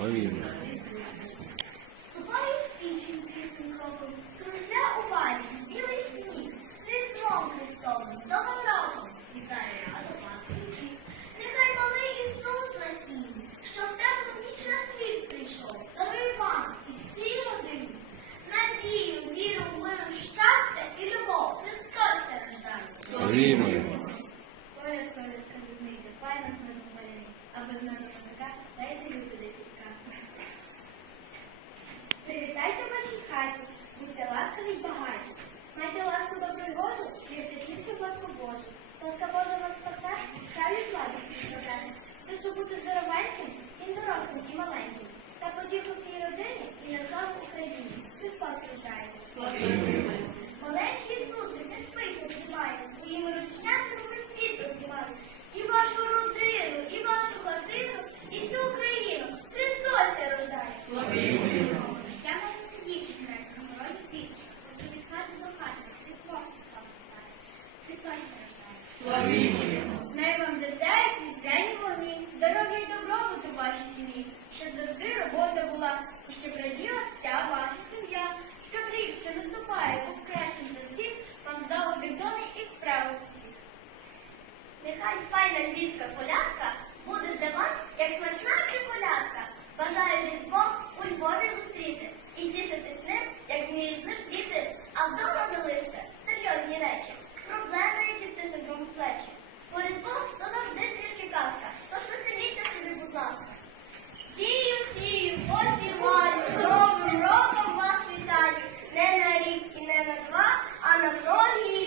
我给 моя львівська колядка буде для вас як смачна чоколядка. Бажаю різдво у Львові зустріти і тішити тішитись ним, як вміють лиш діти, а вдома залиште серйозні речі, проблеми, які ти вам в плечі. По різдво то завжди трішки казка, тож веселіться собі, будь ласка. Сію, сію, посіваю, новим роком вас вітаю. Не на рік і не на два, а на многі.